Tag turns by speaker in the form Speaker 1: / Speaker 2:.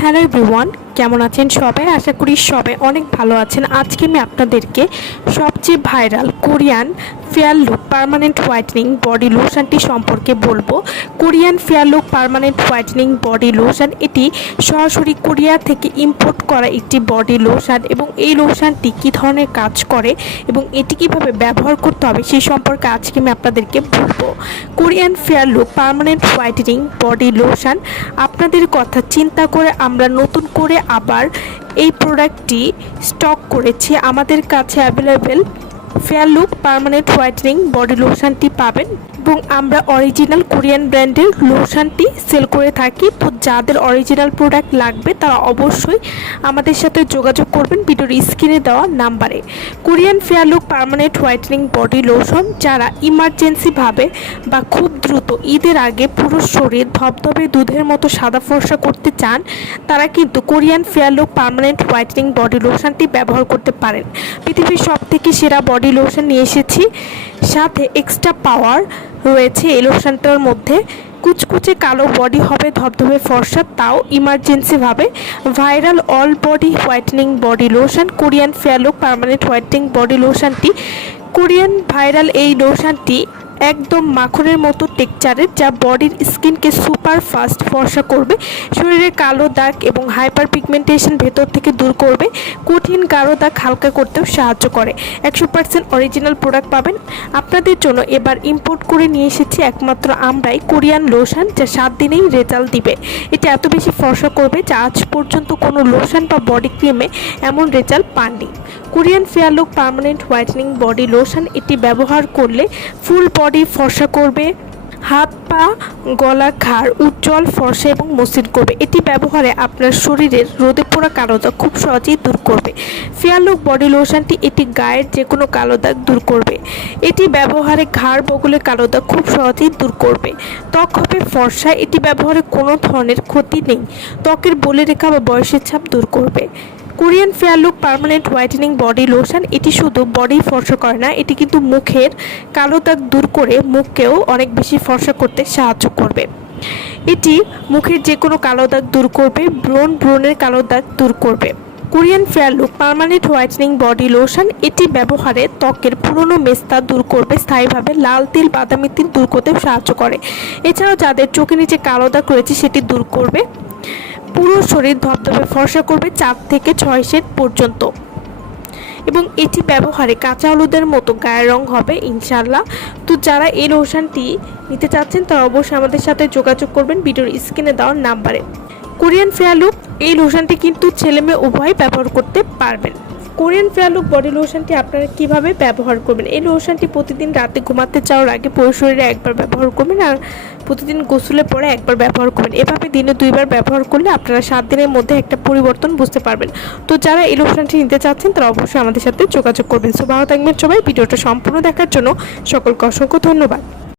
Speaker 1: Hello everyone কেমন আছেন সবাই? আশা করি সবাই অনেক ভালো আছেন। আজকে আমি আপনাদেরকে সবচেয়ে viral Korean fair look permanent whitening body লোশনটি সম্পর্কে বলব। Korean fair look permanent whitening body lotion এটি সরাসরি কোরিয়া থেকে ইম্পোর্ট করা একটি বডি লোশন এবং এই লোশনটি কী ধরনের কাজ করে এবং এটি কীভাবে ব্যবহার করতে হবে সেই সম্পর্কে আজকে আমি আপনাদেরকে বলব। Korean fair look permanent whitening body lotion আপনাদের কথা চিন্তা করে আমরা নতুন করে আবার এই প্রোডাক্টটি স্টক করেছি আমাদের কাছে available fair look permanent whitening body লোশনটি পাবেন এবং আমরা অরিজিনাল কোরিয়ান ব্র্যান্ডের লোশনটি সেল করে থাকি। তো যাদের অরিজিনাল প্রোডাক্ট লাগবে, তারা অবশ্যই আমাদের সাথে যোগাযোগ করবেন ভিডিওর স্ক্রিনে দেওয়া নাম্বারে। Korean fair look permanent whitening body lotion যারা ইমার্জেন্সিভাবে বা খুব দ্রুত ঈদের আগে পুরো শরীর ধবধবে, দুধের মতো সাদা ফর্সা করতে চান, তারা কিন্তু Korean fair look permanent whitening body লোশনটি ব্যবহার করতে পারেন। পৃথিবীর সব থেকে সেরা বডি লোশন নিয়ে এসেছি। সাথে এক্সট্রা পাওয়ার রয়েছে এই লোশনটার মধ্যে। কুচকুচে কালো বডি হবে, ধবধবে ফর্সা, তাও ইমার্জেন্সিভাবে viral all body whitening body lotion Korean fair look permanent whitening body লোশনটি Korean viral এই লোশনটি একদম মাখনের মতো টেকচারের, যা বডির স্কিনকে সুপার ফাস্ট ফর্সা করবে শরীরের কালো দাগ এবং হাইপার পিগমেন্টেশন ভেতর থেকে দূর করবে, কঠিন গাঢ় দাগ হালকা করতেও সাহায্য করে। একশো পার্সেন্ট অরিজিনাল প্রোডাক্ট পাবেন। আপনাদের জন্য এবার ইম্পোর্ট করে নিয়ে এসেছি একমাত্র আমরাই কোরিয়ান লোশন, যা সাত দিনেই রেজাল্ট দিবে। এটা এত বেশি ফর্সা করবে যা আজ পর্যন্ত কোনো লোশন বা বডি ক্রিমে এমন রেজাল্ট পাননি। Korean fair look permanent whitening body lotion এটি ব্যবহার করলে ফুল বডি ফর্সা করবে, হাত, পা, গলা, ঘাড় উজ্জ্বল, ফর্সা এবং মসৃণ করবে। এটি ব্যবহারে আপনার শরীরের রোদে পোড়া কালো দাগ খুব সহজেই দূর করবে। ফেয়ার লুক, বডি লোশনটি এটি গায়ের যে কোনো কালো দাগ দূর করবে। এটি ব্যবহারে ঘাড় বগলে কালো দাগ খুব সহজেই দূর করবে। ত্বক হবে ফর্সা, এটি ব্যবহারে কোনো ধরনের ক্ষতি নেই। ত্বকের বলে রেখা বা বয়সের ছাপ দূর করবে। Korean fair look, permanent whitening body lotion, এটি শুধু বডি ফর্সা করে না, এটি কিন্তু মুখের কালো দাগ দূর করে মুখকেও অনেক বেশি ফর্সা করতে সাহায্য করবে। এটি মুখের যে কোনো কালো দাগ দূর করবে ব্রণ ব্রণের কালো দাগ দূর করবে। Korean fair look, permanent whitening body lotion, এটি ব্যবহারে ত্বকের পুরনো মেস্তা দূর করবে, স্থায়ীভাবে লাল তিল, বাদামি তিল দূর করতে সাহায্য করে। এছাড়াও যাদের চোখের নিচে কালো দাগ রয়েছে, সেটি দূর করবে। পুরো শরীর ধপধপে ফর্সা করবে চার থেকে ছয় সেট পর্যন্ত। এবং এটি ব্যবহারে কাঁচা হলুদের মতো গায়ের রং হবে ইনশাল্লাহ তো যারা এই লোশনটি নিতে চাচ্ছেন, তারা অবশ্যই আমাদের সাথে যোগাযোগ করবেন ভিডিওর স্ক্রিনে দেওয়ার নাম্বারে। কোরিয়ান ফেয়ার লুক, এই লোশনটি কিন্তু ছেলে মেয়ে উভয় ব্যবহার করতে পারবেন। কোরিয়ান ফেয়ার লুক বডি লোশনটি আপনারা কীভাবে ব্যবহার করবেন? এই লোশনটি প্রতিদিন রাতে ঘুমাতে যাওয়ার আগে পুরো শরীরে একবার ব্যবহার করবেন আর প্রতিদিন গোসলে পরে একবার ব্যবহার করবেন। এভাবে দিনে দুইবার ব্যবহার করলে আপনারা সাত দিনের মধ্যে একটা পরিবর্তন বুঝতে পারবেন। তো যারা এই লোশনটি নিতে চাচ্ছেন, তারা অবশ্যই আমাদের সাথে যোগাযোগ করবেন। সো ভালো থাকবেন সবাই। ভিডিওটা সম্পূর্ণ দেখার জন্য সকলকে অসংখ্য ধন্যবাদ।